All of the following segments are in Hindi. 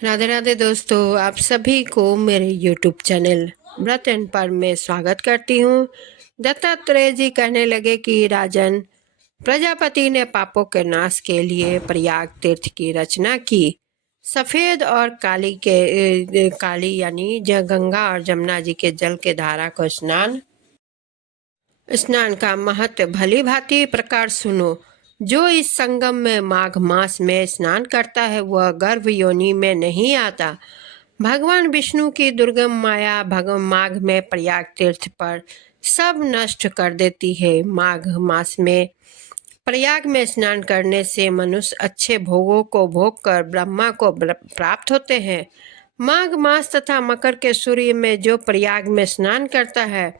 राधे राधे दोस्तों, आप सभी को मेरे YouTube चैनल व्रत एंड पर में स्वागत करती हूँ। दत्तात्रेय जी कहने लगे कि राजन, प्रजापति ने पापों के नाश के लिए प्रयाग तीर्थ की रचना की। सफेद और काली यानी गंगा और जमुना जी के जल के धारा को स्नान का महत्व भली भांति प्रकार सुनो। जो इस संगम में माघ मास में स्नान करता है वह गर्भ योनि में नहीं आता। भगवान विष्णु की दुर्गम माया माघ में प्रयाग तीर्थ पर सब नष्ट कर देती है। माघ मास में प्रयाग में स्नान करने से मनुष्य अच्छे भोगों को भोग कर ब्रह्मा को प्राप्त होते हैं। माघ मास तथा मकर के सूर्य में जो प्रयाग में स्नान करता है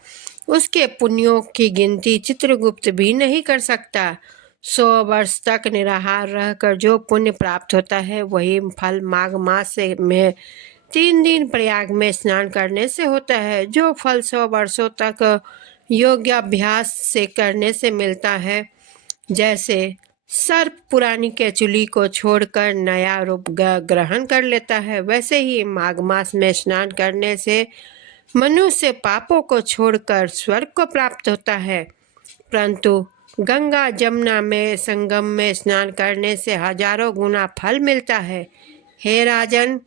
उसके पुण्यों की गिनती चित्रगुप्त भी नहीं कर सकता। 100 वर्ष तक निराहार रहकर जो पुण्य प्राप्त होता है वही फल माघ मास में 3 दिन प्रयाग में स्नान करने से होता है। जो फल 100 वर्षों तक योगाभ्यास से करने से मिलता है, जैसे सर्प पुरानी केचुली को छोड़कर नया रूप ग्रहण कर लेता है, वैसे ही माघ मास में स्नान करने से मनुष्य पापों को छोड़कर स्वर्ग को प्राप्त होता है। परंतु गंगा जमुना में संगम में स्नान करने से हजारों गुना फल मिलता है। हे राजन,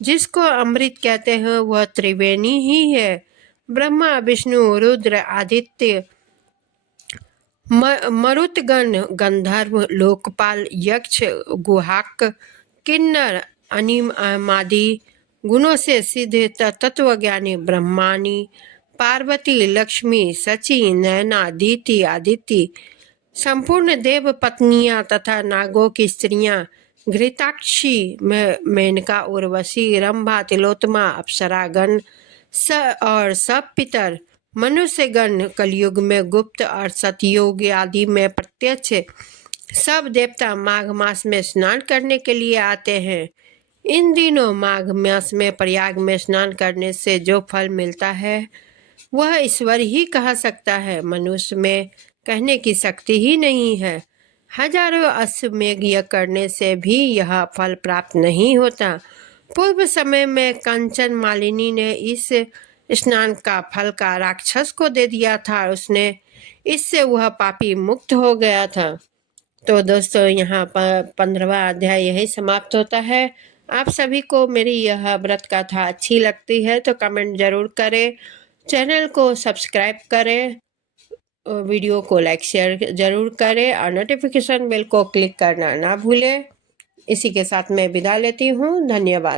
जिसको अमृत कहते हैं वह त्रिवेणी ही है। ब्रह्मा विष्णु रुद्र आदित्य मरुतगण गंधर्व लोकपाल यक्ष गुहाक किन्नर अनिमादि गुणों से सिद्ध तत्वज्ञानी ब्रह्मानी पार्वती लक्ष्मी सची नैना दीति आदिति संपूर्ण देव पत्नियां तथा नागों की स्त्रियां घृताक्षी मेनका उर्वशी रंभा तिलोत्तमा अप्सरागण और सब पितर मनुष्यगण कलयुग में गुप्त और सतयुग आदि में प्रत्यक्ष सब देवता माघ मास में स्नान करने के लिए आते हैं। इन दिनों माघ मास में प्रयाग में स्नान करने से जो फल मिलता है वह ईश्वर ही कह सकता है। मनुष्य में कहने की शक्ति ही नहीं है। हजारों अश्वमेघ यज्ञ करने से भी यह फल प्राप्त नहीं होता। पूर्व समय में कंचन मालिनी ने इस स्नान का फल का राक्षस को दे दिया था। उसने इससे वह पापी मुक्त हो गया था। तो दोस्तों, यहाँ पर 15वां अध्याय यही समाप्त होता है। आप सभी को मेरी यह व्रत कथा अच्छी लगती है तो कमेंट जरूर करें, चैनल को सब्सक्राइब करें, वीडियो को लाइक शेयर जरूर करें और नोटिफिकेशन बेल को क्लिक करना ना भूलें। इसी के साथ मैं विदा लेती हूँ। धन्यवाद।